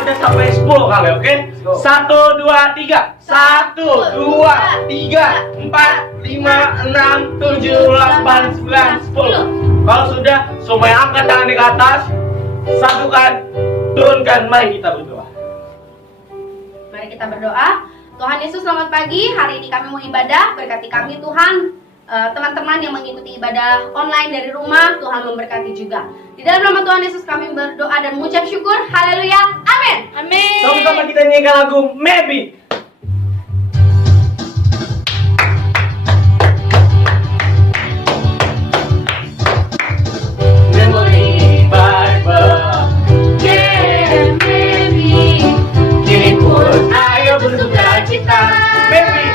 aja sampai 10 kali, oke? 1, 2, 3. 1, 2, 3, 4, 5, 6, 7, 8, 9, 10. Kalau sudah, semuanya angkat tangan ke atas. Satukan, turunkan, mari kita berdoa. Mari kita berdoa. Tuhan Yesus, selamat pagi. Hari ini kami mau ibadah. Berkati kami Tuhan. Teman-teman yang mengikuti ibadah online dari rumah, Tuhan memberkati juga. Di dalam nama Tuhan Yesus kami berdoa dan mengucap syukur. Haleluya. Amin. Amin. Sama-sama kita nyanyikan lagu Maybe. Memori Bible, Yeah, maybe. kini pun ayo bersuka cita. Maybe.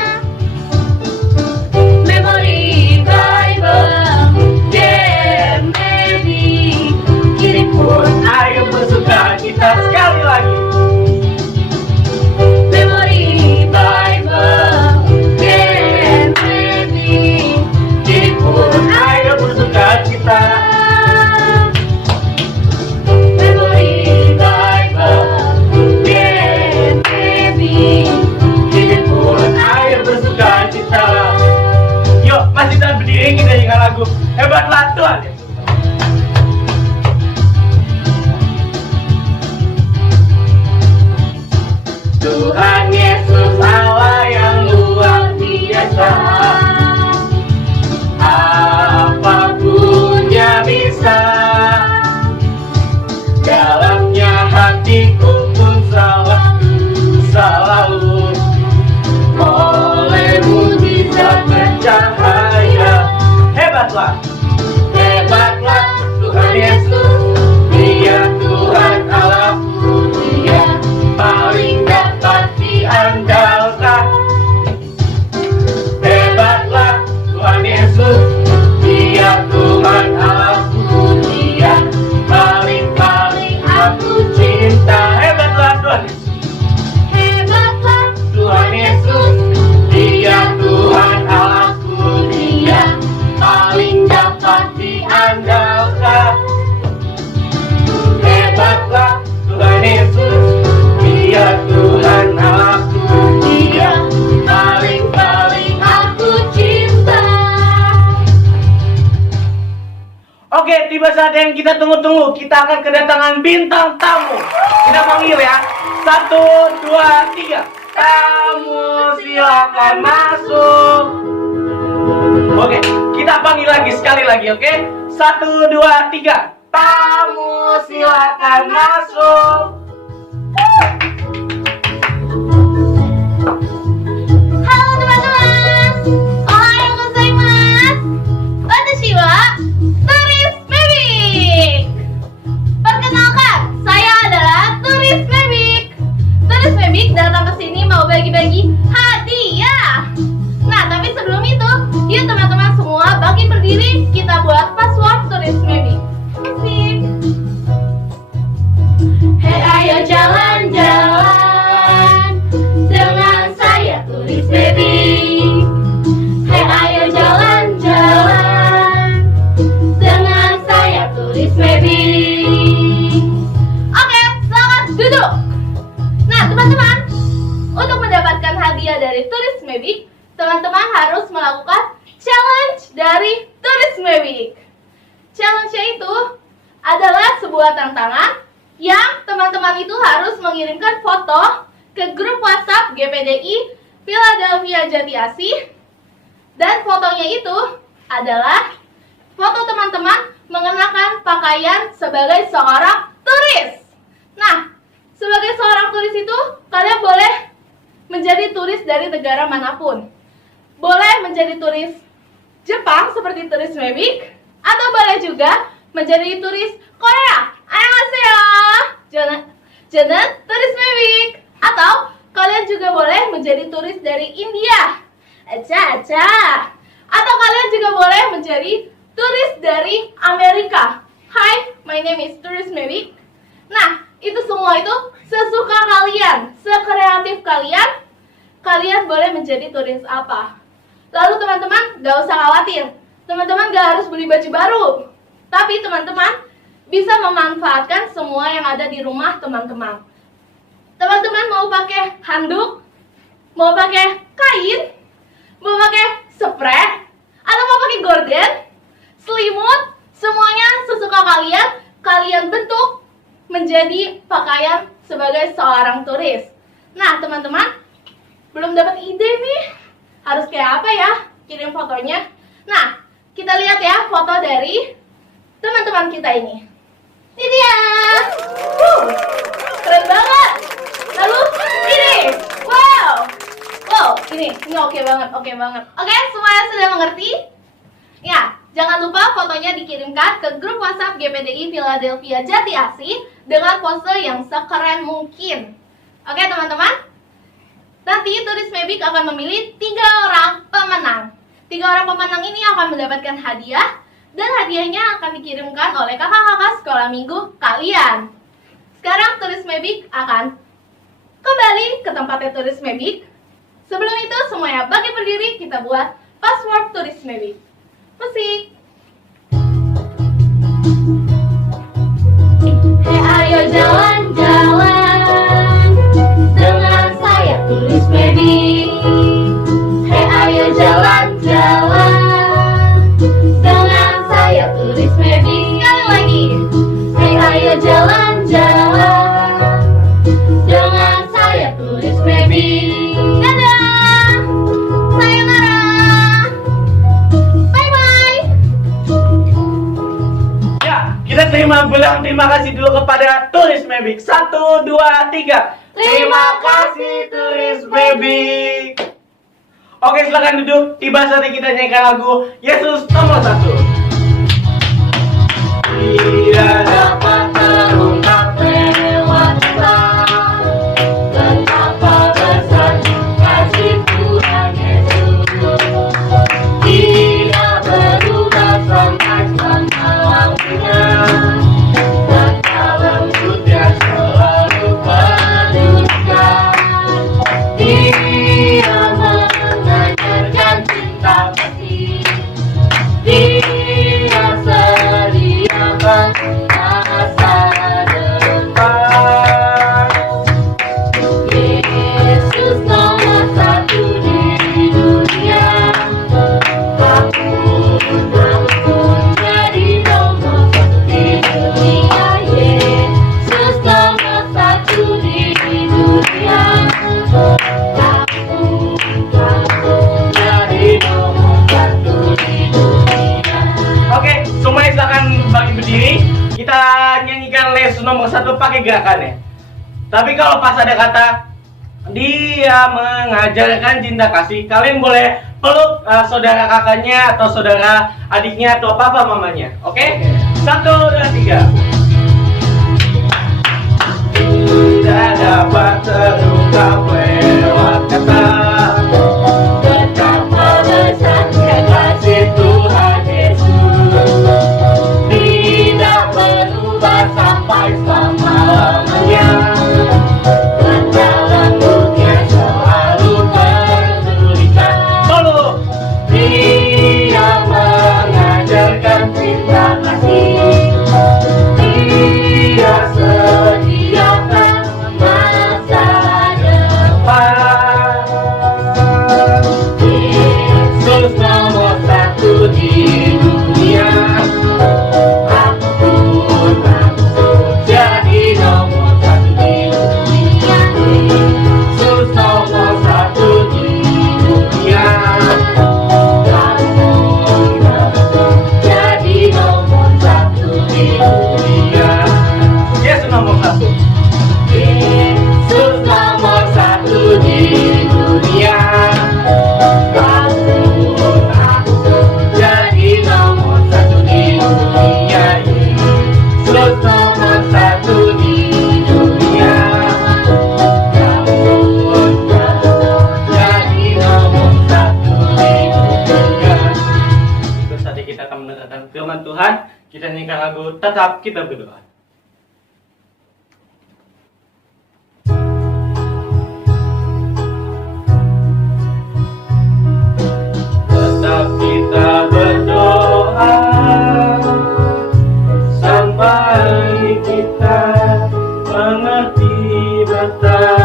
Memory Bible. Yeah, maybe. Kini pun ayo bersuka cita. Sekali lagi. Memory Bible. Yeah, maybe. Kini pun ayo bersuka cita. Memory Bible. Yeah, maybe. Kini pun ayo bersuka cita. Yuk, masih tak berdiri kita nyanyikan lagu Hebatlah Tuhan Yesus. Tuhan Yesus Allah yang luar biasa, apapun dia bisa. Dalamnya hatiku pun selalu oleh mujizat bercahaya. Hebatlah, hebatlah Tuhan Yesus, Dia Tuhan Allahku, Dia paling dapat diandalkan. Hebatlah Tuhan Yesus, Dia Tuhan Allahku, Dia paling aku cinta. Hebatlah Tuhan Yesus, Hebatlah Tuhan Yesus, Dia Tuhan Allahku, Dia paling dapat diandalkan. Hebatlah Tuhan Yesus, Dia Tuhan Allahku, Dia paling aku cinta. Oke, tiba saat yang kita tunggu-tunggu. Kita akan kedatangan bintang tamu. Kita panggil ya. 1, 2, 3. Tamu silakan masuk. Oke, kita panggil lagi sekali lagi, oke? 1, 2, 3. Tamu silakan masuk. Halo teman-teman. Ohayo gozaimasu. Watashi wa Turis Mebik. Perkenalkan, saya adalah Turis Mebik. Turis Mebik datang ke sini mau bagi-bagi hadiah. Nah, tapi sebelum itu, yuk teman-teman semua bangkit berdiri, kita buat password Turis Mebik. Musik. Hey, ayo jalan-jalan dengan saya Turis Mebik. Hey, ayo jalan-jalan dengan saya Turis Mebik. Oke, selamat duduk. Nah, teman-teman, untuk mendapatkan hadiah dari Turis Mebik, teman-teman harus melakukan challenge dari Turis Mebik. Challenge-nya itu adalah sebuah tantangan yang teman-teman itu harus mengirimkan foto ke grup WhatsApp GPDI Philadelphia Jati Asih, dan fotonya itu adalah foto teman-teman mengenakan pakaian sebagai seorang turis. Nah, sebagai seorang turis itu kalian boleh menjadi turis dari negara manapun. Boleh menjadi turis Jepang seperti turis Mebik, atau boleh juga menjadi turis Korea. Annyeonghaseyo. Jangan turis Mebik. Atau kalian juga boleh menjadi turis dari India. Aja. Atau kalian juga boleh menjadi turis dari Amerika. Hi, my name is Turis Mebik. Nah, itu semua itu sesuka kalian, sekreatif kalian. Kalian boleh menjadi turis apa. Lalu teman-teman gak usah khawatir. Teman-teman gak harus beli baju baru. Tapi teman-teman bisa memanfaatkan semua yang ada di rumah teman-teman. Teman-teman mau pakai handuk? Mau pakai kain? Mau pakai spray? Atau mau pakai gorden? Selimut? Semuanya sesuka kalian. Kalian bentuk menjadi pakaian sebagai seorang turis. Nah, teman-teman, belum dapat ide nih. Harus kayak apa ya? Kirim fotonya. Nah, kita lihat ya foto dari teman-teman kita ini. Ini dia. Keren banget. Lalu ini. Wow, ini oke banget, oke banget. Oke, semuanya sudah mengerti? Ya, jangan lupa fotonya dikirimkan ke grup WhatsApp GPDI Philadelphia Jati Asih dengan pose yang sekeren mungkin. Oke, teman-teman. Nanti Turis Magic akan memilih 3 orang pemenang. 3 orang pemenang ini akan mendapatkan hadiah, dan hadiahnya akan dikirimkan oleh kakak-kakak sekolah minggu kalian. Sekarang Turis Magic akan kembali ke tempatnya Turis Magic. Sebelum itu, semuanya bangkit berdiri, kita buat password Turis Magic. Musik. Hey, ayo jalan-jalan dengan saya Turis Magic. Hey, ayo jalan-jalan dengan saya Turis Magic. Sekali lagi. Hey, ayo jalan-jalan dengan saya Turis Magic. Dadah. Sayonara. Bye-bye. Ya, kita bilang terima kasih dulu kepada Turis Magic. 1, 2, 3. Terima kasih Turis Magic. Oke, silakan duduk. Tiba saatnya kita nyanyikan lagu Yesus nomor 1. Tidak dapat terungkap lewat kata betapa besar kasih Tuhan Yesus. Dia berubah sampai selama-lamanya. Kata lembutnya selalu pedulikan. Dia mengajarkan cinta kasih. Dia sediakan masa depan. Yesus nomor 1 di dunia. Aku jadi nomor 1 di dunia. Yesus nomor 1 di dunia. Aku jadi nomor 1 di dunia. Oke, semuanya silakan bangkit berdiri. Kita nyanyikan Yesus nomor 1 pakai gerakannya. Tapi kalau pas ada kata dia mengajarkan cinta kasih, kalian boleh peluk saudara kakaknya atau saudara adiknya atau papa mamanya. Oke? 1, 2, 3. Tidak dapat terungkap lewat kata betapa besar kasih Tuhan Yesus. Tidak berubah sampai selama-lamanya. Kata lembutnya selalu pedulikan. Peluk. Dia mengajarkan cinta kasih. Dia sediakan masa depan. Yesus nomor 1 di dunia. Aku jadi nomor 1 di dunia. Yesus nomor 1 di dunia. Aku jadi nomor 1 di dunia. Yesus nomor 1. Yesus nomor 1 di dunia. Aku jadi nomor 1 di dunia. Yesus nomor 1 di dunia. Aku jadi nomor 1 di dunia. Terus tadi kita akan mendengarkan firman Tuhan. Kita nyanyikan lagu Tetap Kita Berdoa. Tetap kita berdoa sampai kita mengerti betapa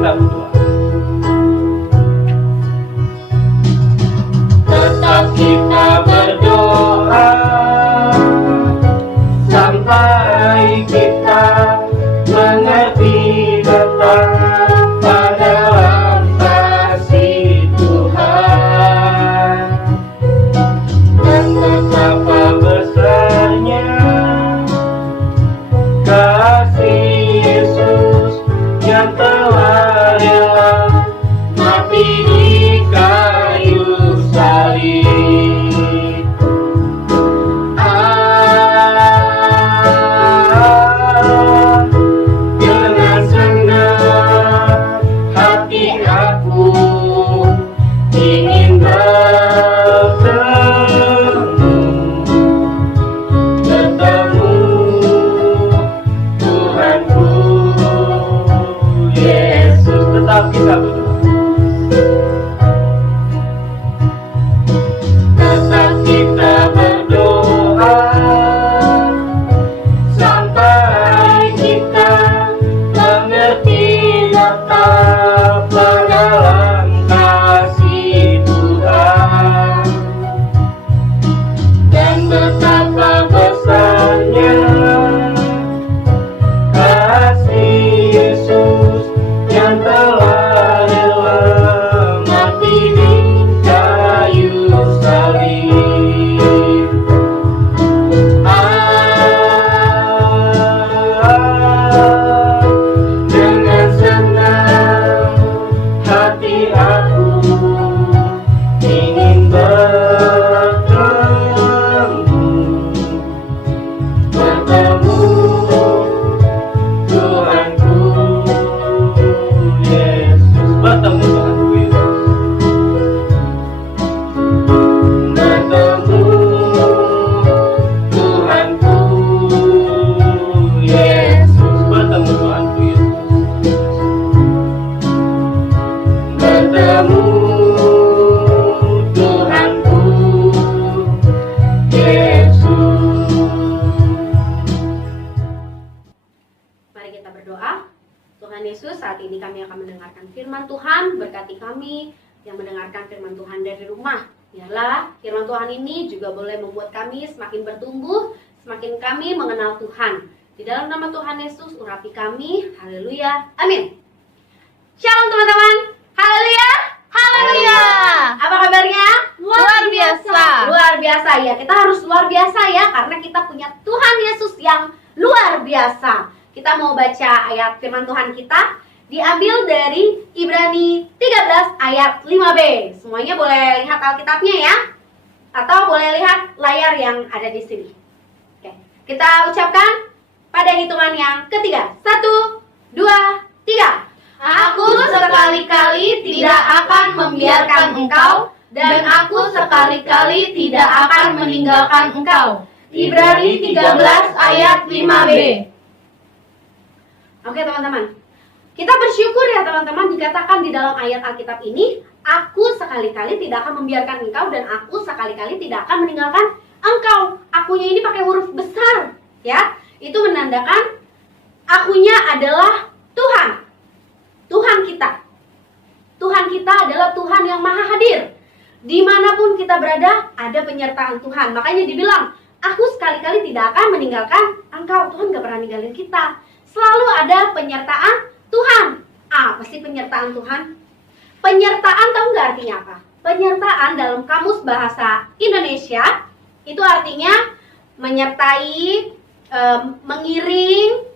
kita berdoa. Tetap kita berdoa sampai kita mengerti betapa dalam kasih Tuhan dan betapa besarnya kasih Yesus yang telah rela mati di kayu salib. Dengan senang hati aku ingin bertemu Tuhanku Yesus. Tetap kita berdoa. Tetap kita berdoa sampai kita mengerti betapa dalam kasih Tuhan dan betapa besarnya kasih Yesus yang telah rela mati di kayu salib. Dengan senang hati aku ingin bertemu Tuhanku Yesus. Bertemu Tuhanku Yesus. Bertemu Tuhanku Yesus. Bertemu Tuhanku Yesus. Bertemu Tuhanku Yesus. Mari kita berdoa. Tuhan Yesus, saat ini kami akan mendengarkan firman Tuhan. Berkati kami yang mendengarkan firman Tuhan dari rumah. Biarlah firman Tuhan ini juga boleh membuat kami semakin bertumbuh, semakin kami mengenal Tuhan. Di dalam nama Tuhan Yesus, urapi kami. Haleluya. Amin. Shalom teman-teman. Haleluya. Haleluya. Apa kabarnya? Luar biasa. Luar biasa ya. Kita harus luar biasa ya, karena kita punya Tuhan Yesus yang luar biasa. Kita mau baca ayat firman Tuhan kita, diambil dari Ibrani 13 ayat 5b. Semuanya boleh lihat Alkitabnya ya, atau boleh lihat layar yang ada di sini. Oke, kita ucapkan pada hitungan yang ketiga. 1, 2, 3. Aku sekali-kali tidak akan membiarkan engkau, dan aku sekali-kali tidak akan meninggalkan engkau. Ibrani 13 ayat 5b. Oke teman-teman, kita bersyukur ya teman-teman, dikatakan di dalam ayat Alkitab ini, aku sekali-kali tidak akan membiarkan engkau dan aku sekali-kali tidak akan meninggalkan engkau. Akunya ini pakai huruf besar ya. Itu menandakan akunya adalah Tuhan. Tuhan kita. Tuhan kita adalah Tuhan yang maha hadir. Dimanapun kita berada, ada penyertaan Tuhan. Makanya dibilang, aku sekali-kali tidak akan meninggalkan engkau. Tuhan gak pernah ninggalin kita. Selalu ada penyertaan Tuhan. Apa sih penyertaan Tuhan? Penyertaan tahu nggak artinya apa? Penyertaan dalam kamus bahasa Indonesia itu artinya menyertai, mengiring,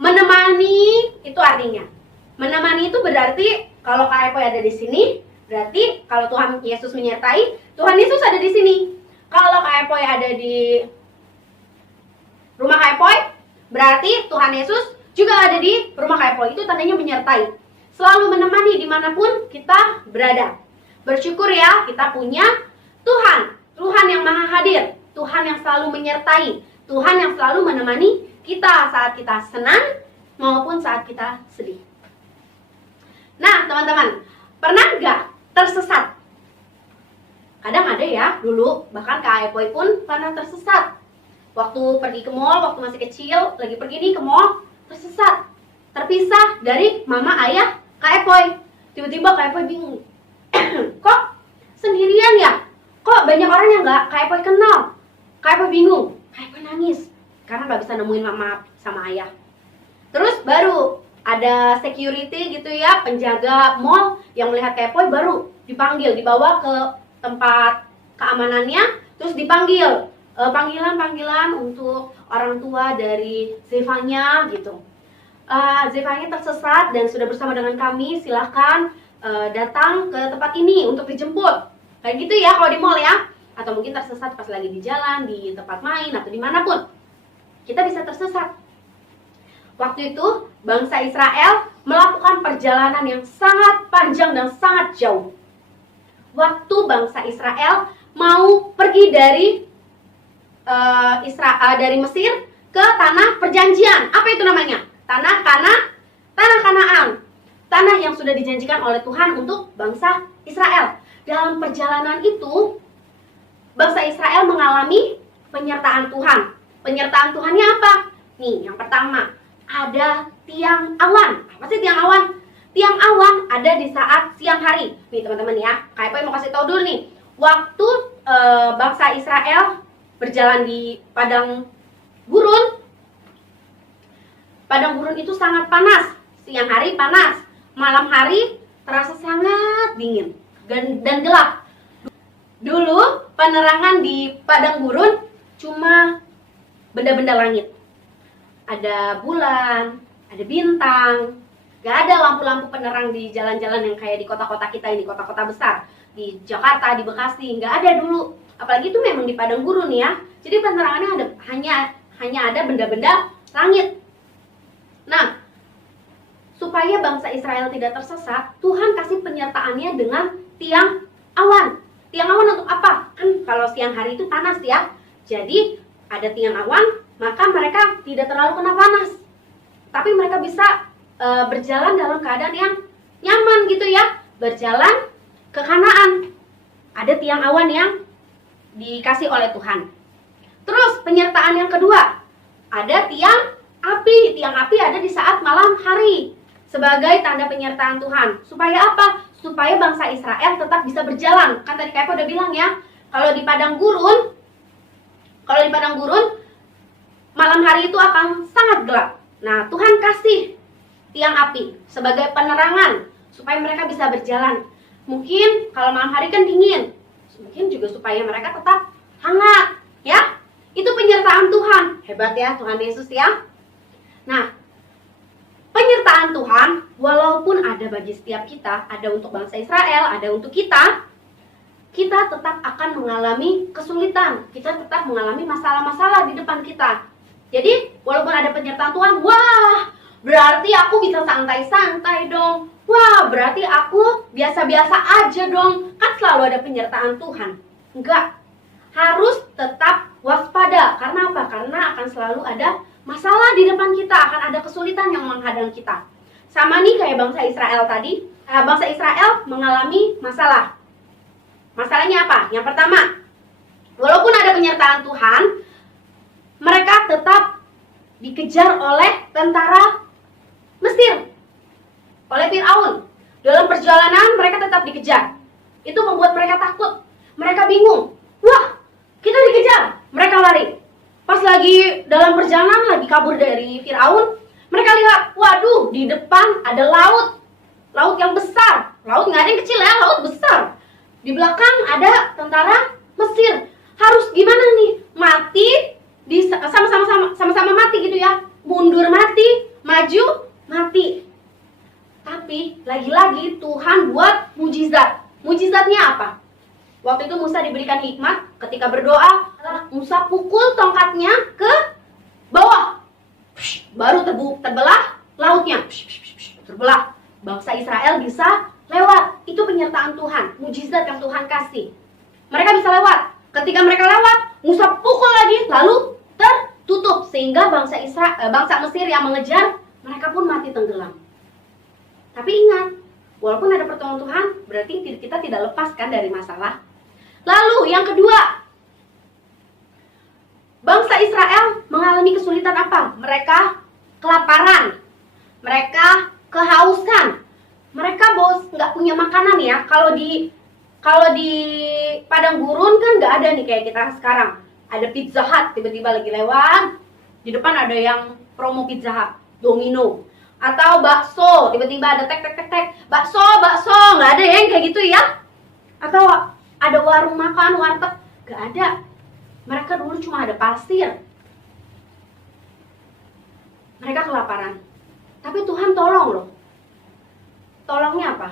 menemani, itu artinya. Menemani itu berarti kalau Kak Epoy ada di sini, berarti kalau Tuhan Yesus menyertai, Tuhan Yesus ada di sini. Kalau Kak Epoy ada di rumah Kak Epoy, berarti Tuhan Yesus juga ada di rumah Kak Epoy. Itu tandanya menyertai. Selalu menemani dimanapun kita berada. Bersyukur ya, kita punya Tuhan. Tuhan yang maha hadir. Tuhan yang selalu menyertai. Tuhan yang selalu menemani kita saat kita senang maupun saat kita sedih. Nah teman-teman, pernah nggak tersesat? Kadang ada ya, dulu bahkan Kak Epoy pun pernah tersesat. Waktu pergi ke mall, waktu masih kecil, lagi pergi nih ke mall, tersesat. Terpisah dari mama ayah Kak Epoy. Tiba-tiba Kak Epoy bingung. Kok sendirian ya? Kok banyak orang yang nggak Kak Epoy kenal? Kak Epoy bingung. Kak Epoy nangis karena nggak bisa nemuin mama sama ayah. Terus baru ada security gitu ya, penjaga mall yang melihat Kak Epoy baru dipanggil, dibawa ke tempat keamanannya, terus dipanggil panggilan untuk orang tua dari Zevanya gitu. Zevanya tersesat dan sudah bersama dengan kami, silahkan datang ke tempat ini untuk dijemput. Kayak gitu ya kalau di mall ya. Atau mungkin tersesat pas lagi di jalan, di tempat main, atau dimanapun. Kita bisa tersesat. Waktu itu bangsa Israel melakukan perjalanan yang sangat panjang dan sangat jauh. Waktu bangsa Israel mau pergi dari dari Mesir ke tanah perjanjian. Apa itu namanya? Tanah Kanaan. Tanah yang sudah dijanjikan oleh Tuhan untuk bangsa Israel. Dalam perjalanan itu, bangsa Israel mengalami penyertaan Tuhan. Penyertaan Tuhannya apa? Nih, yang pertama, ada tiang awan. Apa sih tiang awan? Tiang awan ada di saat siang hari. Nih teman-teman ya, Kak Epoy mau kasih tahu dulu nih. Waktu bangsa Israel berjalan di padang gurun itu sangat panas. Siang hari panas, malam hari terasa sangat dingin dan gelap. Dulu penerangan di padang gurun cuma benda-benda langit. Ada bulan, ada bintang. Gak ada lampu-lampu penerang di jalan-jalan yang kayak di kota-kota kita ini, kota-kota besar. Di Jakarta, di Bekasi, gak ada dulu. Apalagi itu memang di padang gurun ya. Jadi penerangannya hanya ada benda-benda langit. Nah, supaya bangsa Israel tidak tersesat, Tuhan kasih penyertaannya dengan tiang awan. Tiang awan untuk apa? Kan kalau siang hari itu panas ya. Jadi ada tiang awan, maka mereka tidak terlalu kena panas. Tapi mereka bisa berjalan dalam keadaan yang nyaman gitu ya. Berjalan ke Kanaan. Ada tiang awan yang dikasih oleh Tuhan. Terus penyertaan yang kedua, ada tiang api. Tiang api ada di saat malam hari sebagai tanda penyertaan Tuhan. Supaya apa? Supaya bangsa Israel tetap bisa berjalan. Kan tadi Kak Epoy udah bilang ya, kalau di padang gurun malam hari itu akan sangat gelap. Nah, Tuhan kasih tiang api sebagai penerangan supaya mereka bisa berjalan. Mungkin kalau malam hari kan dingin, mungkin juga supaya mereka tetap hangat, ya. Itu penyertaan Tuhan. Hebat ya Tuhan Yesus ya. Nah, penyertaan Tuhan walaupun ada bagi setiap kita, ada untuk bangsa Israel, ada untuk kita tetap akan mengalami kesulitan. Kita tetap mengalami masalah-masalah di depan kita. Jadi, walaupun ada penyertaan Tuhan, wah, berarti aku bisa santai-santai dong. Wah, berarti aku biasa-biasa aja dong. Kan selalu ada penyertaan Tuhan. Enggak. Harus tetap waspada. Karena apa? Karena akan selalu ada masalah di depan kita. Akan ada kesulitan yang menghadang kita. Sama nih kayak bangsa Israel tadi. Bangsa Israel mengalami masalah. Masalahnya apa? Yang pertama, walaupun ada penyertaan Tuhan, mereka tetap dikejar oleh tentara Mesir, oleh Firaun. Dalam perjalanan mereka tetap dikejar. Itu membuat mereka takut. Mereka bingung. Wah, kita dikejar. Mereka lari. Pas lagi dalam perjalanan, lagi kabur dari Firaun, mereka lihat, waduh, di depan ada laut. Laut yang besar. Laut nggak ada yang kecil ya, laut besar. Di belakang ada tentara Mesir. Harus gimana nih? Mati, sama-sama mati gitu ya. Mundur mati, maju mati. Tapi lagi-lagi Tuhan buat mujizat. Mujizatnya apa? Waktu itu Musa diberikan hikmat ketika berdoa. Musa pukul tongkatnya ke bawah. Baru terbelah lautnya. Terbelah. Bangsa Israel bisa lewat. Itu penyertaan Tuhan. Mujizat yang Tuhan kasih. Mereka bisa lewat. Ketika mereka lewat, Musa pukul lagi, lalu tertutup. Sehingga bangsa Mesir yang mengejar, mereka pun mati tenggelam. Tapi ingat, walaupun ada pertolongan Tuhan, berarti kita tidak lepaskan dari masalah. Lalu yang kedua, bangsa Israel mengalami kesulitan apa? Mereka kelaparan, mereka kehausan, punya makanan ya. Kalau di padang gurun kan nggak ada nih kayak kita sekarang. Ada Pizza Hut tiba-tiba lagi lewat, di depan ada yang promo Pizza Hut, Domino, atau bakso tiba-tiba ada tek tek tek tek, bakso, nggak ada yang kayak gitu ya. Atau ada warung makan, warteg, nggak ada. Mereka dulu cuma ada pasir. Mereka kelaparan. Tapi Tuhan tolong loh. Tolongnya apa?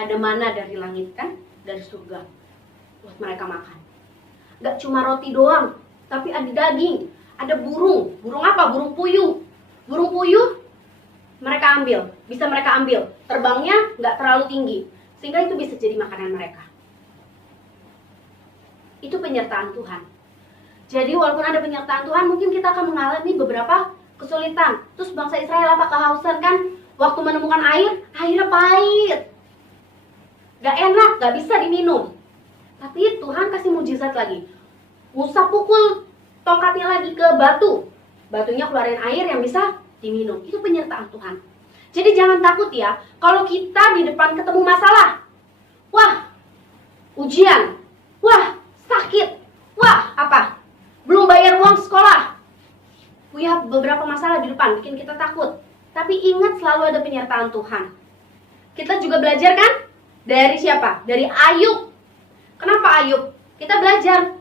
Ada mana dari langit kan, dari surga buat mereka makan. Gak cuma roti doang, tapi ada daging, ada burung. Burung apa? Burung puyuh. Burung puyuh mereka ambil, bisa mereka ambil. Terbangnya gak terlalu tinggi, sehingga itu bisa jadi makanan mereka. Itu penyertaan Tuhan. Jadi walaupun ada penyertaan Tuhan, mungkin kita akan mengalami beberapa kesulitan. Terus bangsa Israel apa kehausan kan? Waktu menemukan air, airnya pahit. Gak enak, gak bisa diminum. Tapi Tuhan kasih mujizat lagi. Musa pukul tongkatnya lagi ke batu. Batunya keluarin air yang bisa diminum. Itu penyertaan Tuhan. Jadi jangan takut ya, kalau kita di depan ketemu masalah. Wah, ujian. Wah, sakit. Wah, apa? Belum bayar uang sekolah. Punya beberapa masalah di depan, bikin kita takut. Tapi ingat selalu ada penyertaan Tuhan. Kita juga belajar kan? Dari siapa? Dari Ayub. Kenapa Ayub? Kita belajar.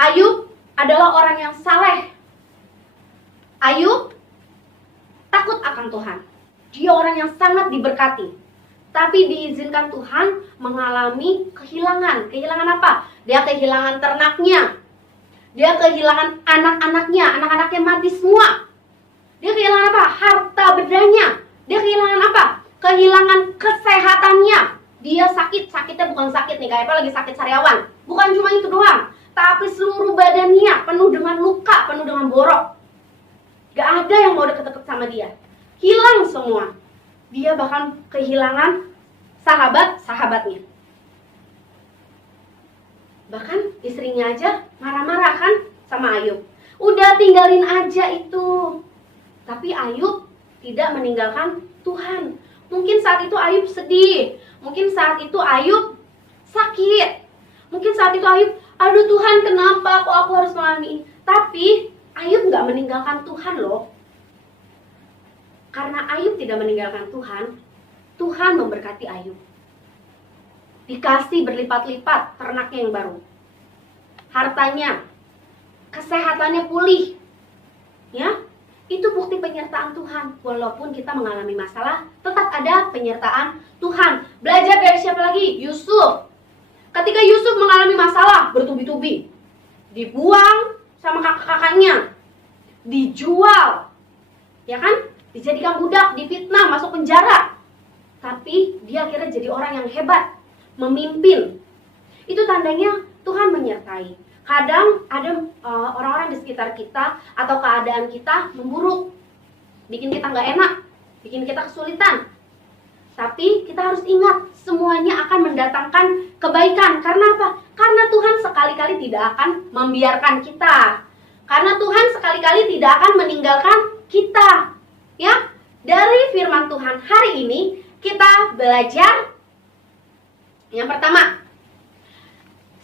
Ayub adalah orang yang saleh. Ayub takut akan Tuhan. Dia orang yang sangat diberkati. Tapi diizinkan Tuhan mengalami kehilangan. Kehilangan apa? Dia kehilangan ternaknya. Dia kehilangan anak-anaknya. Anak-anaknya mati semua. Dia kehilangan apa? Harta bendanya. Dia kehilangan apa? Kehilangan kesehatannya. Dia sakit. Sakitnya bukan sakit nih kayak apa lagi sakit sariawan. Bukan cuma itu doang, tapi seluruh badannya penuh dengan luka, penuh dengan borok. Gak ada yang mau deket-deket sama dia. Hilang semua. Dia bahkan kehilangan sahabat-sahabatnya. Bahkan istrinya aja marah-marah kan sama Ayub. Udah tinggalin aja itu. Tapi Ayub tidak meninggalkan Tuhan. Mungkin saat itu Ayub sedih. Mungkin saat itu Ayub sakit. Mungkin saat itu Ayub, aduh Tuhan kenapa kok aku harus mengalami ini. Tapi Ayub gak meninggalkan Tuhan loh. Karena Ayub tidak meninggalkan Tuhan, Tuhan memberkati Ayub. Dikasih berlipat-lipat ternaknya yang baru. Hartanya, kesehatannya pulih. Ya, itu bukti penyertaan Tuhan. Walaupun kita mengalami masalah, tetap ada penyertaan Tuhan. Belajar dari siapa lagi? Yusuf. Ketika Yusuf mengalami masalah bertubi-tubi, dibuang sama kakak-kakaknya, dijual, ya kan? Dijadikan budak, difitnah, masuk penjara. Tapi dia akhirnya jadi orang yang hebat, memimpin. Itu tandanya Tuhan menyertai. Kadang ada orang-orang di sekitar kita atau keadaan kita memburuk, bikin kita nggak enak, bikin kita kesulitan. Tapi kita harus ingat, semuanya akan mendatangkan kebaikan. Karena apa? Karena Tuhan sekali-kali tidak akan membiarkan kita. Karena Tuhan sekali-kali tidak akan meninggalkan kita. Ya, dari firman Tuhan hari ini kita belajar yang pertama,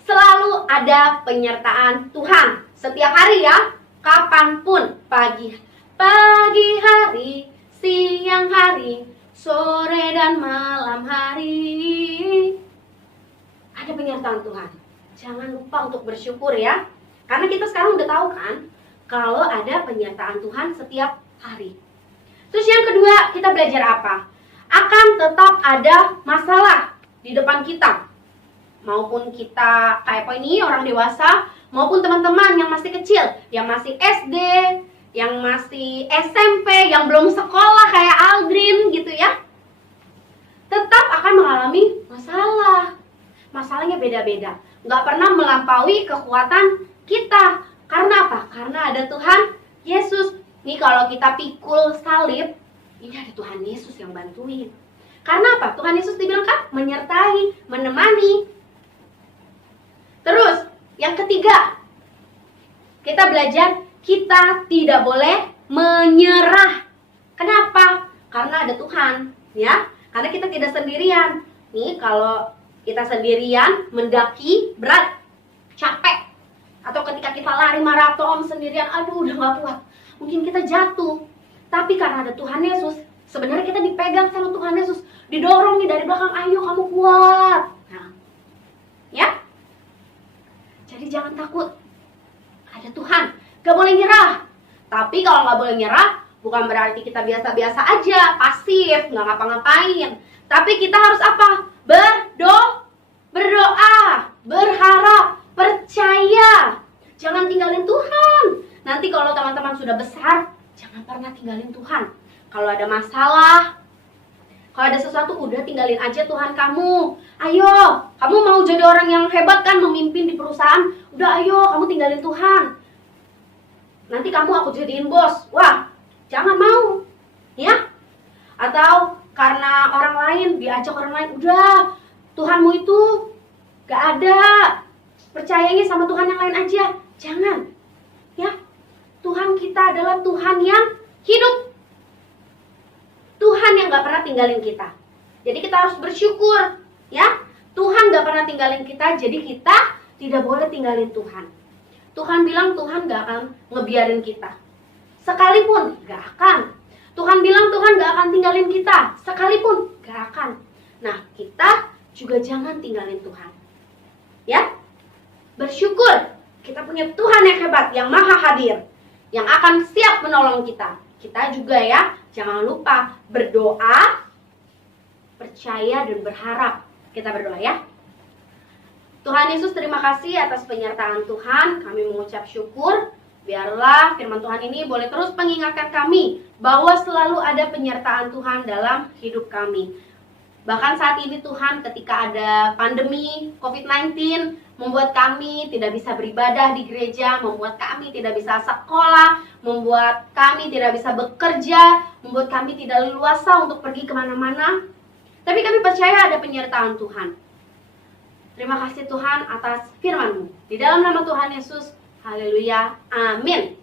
selalu ada penyertaan Tuhan setiap hari ya, kapanpun, pagi hari, siang hari, sore dan malam hari, ada penyertaan Tuhan. Jangan lupa untuk bersyukur ya, karena kita sekarang udah tahu kan kalau ada penyertaan Tuhan setiap hari. Terus yang kedua, kita belajar apa? Akan tetap ada masalah di depan kita. Maupun kita kayak apa ini orang dewasa, maupun teman-teman yang masih kecil, yang masih SD, yang masih SMP, yang belum sekolah kayak Aldrin gitu ya. Tetap akan mengalami masalah. Masalahnya beda-beda. Nggak pernah melampaui kekuatan kita. Karena apa? Karena ada Tuhan Yesus. Nih kalau kita pikul salib, ini ada Tuhan Yesus yang bantuin. Karena apa? Tuhan Yesus dibilang kan menyertai, menemani. Terus, yang ketiga, kita belajar kita tidak boleh menyerah. Kenapa? Karena ada Tuhan, ya. Karena kita tidak sendirian. Nih, kalau kita sendirian mendaki berat, capek. Atau ketika kita lari maraton sendirian, aduh udah gak kuat. Mungkin kita jatuh. Tapi karena ada Tuhan Yesus, sebenarnya kita dipegang sama Tuhan Yesus. Didorong nih dari belakang, ayo kamu kuat. Nah, ya. Jadi jangan takut. Ada Tuhan. Gak boleh nyerah. Tapi kalau gak boleh nyerah, bukan berarti kita biasa-biasa aja, pasif, gak ngapa-ngapain. Tapi kita harus apa? Berdoa, berharap, percaya. Jangan tinggalin Tuhan. Nanti kalau teman-teman sudah besar, jangan pernah tinggalin Tuhan. Kalau ada masalah, kalau ada sesuatu, udah tinggalin aja Tuhan kamu. Ayo, kamu mau jadi orang yang hebat kan, memimpin di perusahaan? Udah ayo, kamu tinggalin Tuhan. Nanti kamu aku jadiin bos. Wah, jangan mau. Ya? Atau karena orang lain, diajak orang lain, udah, Tuhanmu itu gak ada. Percayanya sama Tuhan yang lain aja. Jangan. Ya? Tuhan kita adalah Tuhan yang hidup. Tuhan yang gak pernah tinggalin kita. Jadi kita harus bersyukur. Ya? Tuhan gak pernah tinggalin kita, jadi kita tidak boleh tinggalin Tuhan. Tuhan bilang Tuhan gak akan ngebiarin kita. Sekalipun gak akan. Tuhan bilang Tuhan gak akan tinggalin kita. Sekalipun gak akan. Nah, kita juga jangan tinggalin Tuhan. Ya? Bersyukur. Kita punya Tuhan yang hebat, yang maha hadir, yang akan siap menolong kita. Kita juga ya, jangan lupa berdoa, percaya dan berharap. Kita berdoa ya. Tuhan Yesus, terima kasih atas penyertaan Tuhan. Kami mengucap syukur. Biarlah firman Tuhan ini boleh terus mengingatkan kami bahwa selalu ada penyertaan Tuhan dalam hidup kami. Bahkan saat ini Tuhan, ketika ada pandemi COVID-19, membuat kami tidak bisa beribadah di gereja, membuat kami tidak bisa sekolah, membuat kami tidak bisa bekerja, membuat kami tidak leluasa untuk pergi kemana-mana. Tapi kami percaya ada penyertaan Tuhan. Terima kasih Tuhan atas firman-Mu. Di dalam nama Tuhan Yesus, haleluya, amin.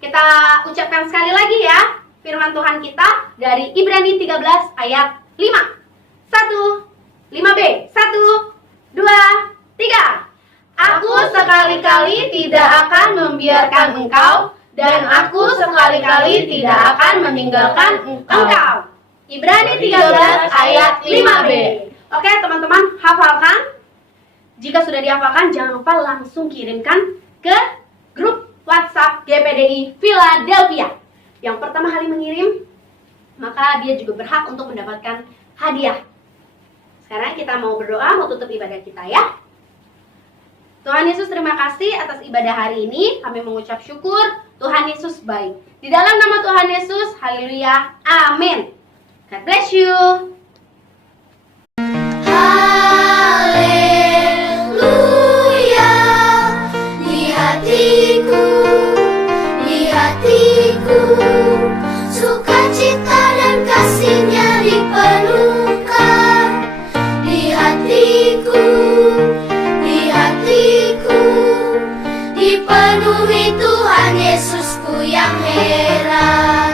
Kita ucapkan sekali lagi ya firman Tuhan kita dari Ibrani 13 ayat 5. 5b, 1, 2, 3. Aku sekali-kali tidak akan membiarkan engkau, dan aku sekali-kali tidak akan meninggalkan engkau. Ibrani 13 ayat 5b. Oke teman-teman, hafalkan. Jika sudah dihafalkan, jangan lupa langsung kirimkan ke grup WhatsApp GPDI Philadelphia. Yang pertama kali mengirim, maka dia juga berhak untuk mendapatkan hadiah. Sekarang kita mau berdoa, mau tutup ibadah kita ya. Tuhan Yesus, terima kasih atas ibadah hari ini. Kami mengucap syukur, Tuhan Yesus baik. Di dalam nama Tuhan Yesus, haleluya, amin. God bless you. Haleluya, di hatiku, sukacita dan kasih-Nya dipenuhkan. Di hatiku, dipenuhi Tuhan Yesusku yang heran.